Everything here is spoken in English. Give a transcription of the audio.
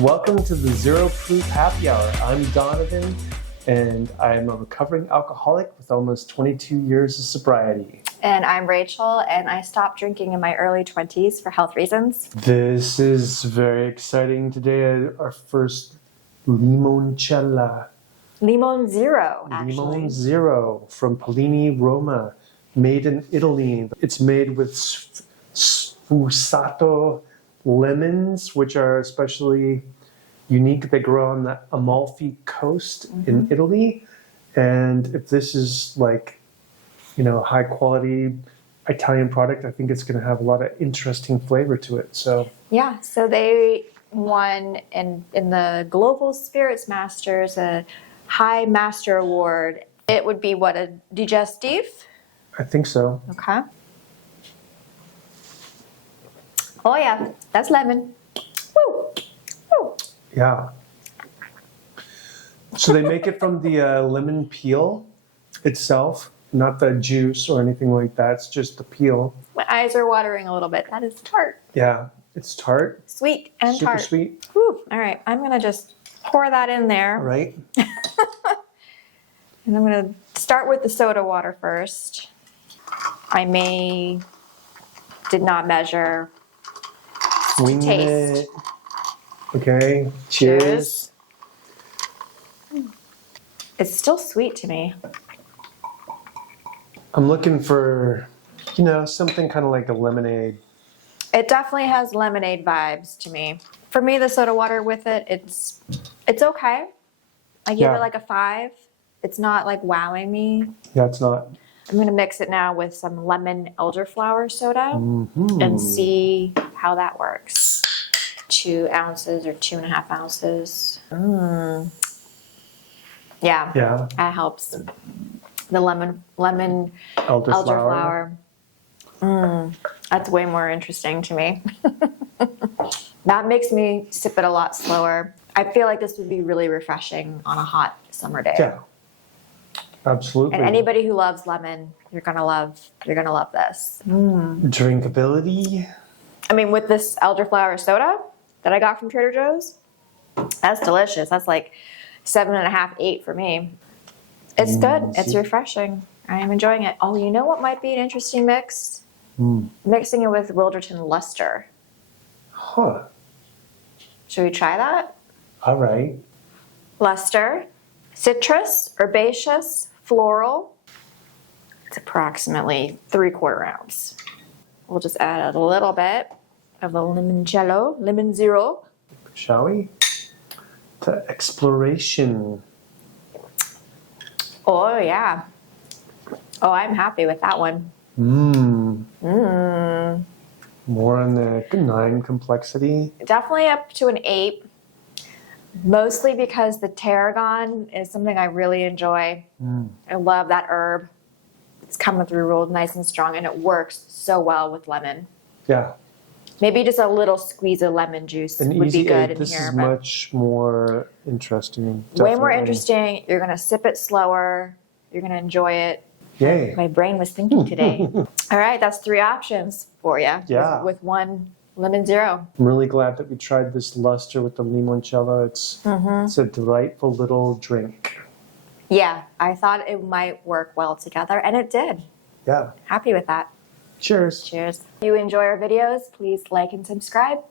Welcome to the Zero Proof Happy Hour. I'm Donovan, and I'm a recovering alcoholic with almost 22 years of sobriety. And I'm Rachel, and I stopped drinking in my early 20s for health reasons. This is very exciting today. Our first Limoncello. Limone Zero, actually. Limone Zero from Pallini, Roma, made in Italy. It's made with sfusato lemons, which are especially unique. They grow on the Amalfi Coast in Italy. And if this is like, high quality Italian product, I think it's going to have a lot of interesting flavor to it. So they won in the Global Spirits Masters a High Master Award. It would be what, a digestif? I think so. Okay. Oh yeah, that's lemon. Woo! Woo! Yeah. So they make it from the lemon peel itself, not the juice or anything like that. It's just the peel. My eyes are watering a little bit. That is tart. Yeah, it's tart. Sweet and Super tart. sweet. Whew. All right, I'm going to just pour that in there. All right. And I'm going to start with the soda water first. Did not measure. Wing Taste. it. Okay, cheers. It's still sweet to me. I'm looking for, something kind of like a lemonade. It definitely has lemonade vibes to me. For me, the soda water with it, it's okay. I give it like a 5. It's not like wowing me. Yeah, it's not. I'm going to mix it now with some lemon elderflower soda and see how that works. 2 ounces or 2.5 ounces. Yeah, that helps. The lemon elderflower. That's way more interesting to me. That makes me sip it a lot slower. I feel like this would be really refreshing on a hot summer day. Yeah, absolutely. And anybody who loves lemon, you're gonna love this. Drinkability. I mean, with this elderflower soda that I got from Trader Joe's, that's delicious. That's like 7.5, 8 for me. It's good. It's refreshing. I am enjoying it. Oh, you know what might be an interesting mix? Mixing it with Wilderton Luster. Huh. Should we try that? All right. Luster, citrus, herbaceous, floral. It's approximately 3/4 ounce. We'll just add a little bit of the limoncello, lemon zero. Shall we? To exploration. Oh yeah. Oh, I'm happy with that one. More on the 9 complexity. Definitely up to an 8. Mostly because the tarragon is something I really enjoy. I love that herb. It's coming through real nice and strong, and it works so well with lemon. Yeah. Maybe just a little squeeze of lemon juice would be good in this here. This is much more interesting. Way more interesting. You're going to sip it slower. You're going to enjoy it. Yay. My brain was thinking today. All right, that's 3 options for you. Yeah. With 1 lemon zero. I'm really glad that we tried this Luster with the limoncello. It's a delightful little drink. Yeah, I thought it might work well together, and it did. Yeah. Happy with that. Cheers. Cheers. If you enjoy our videos, please like and subscribe.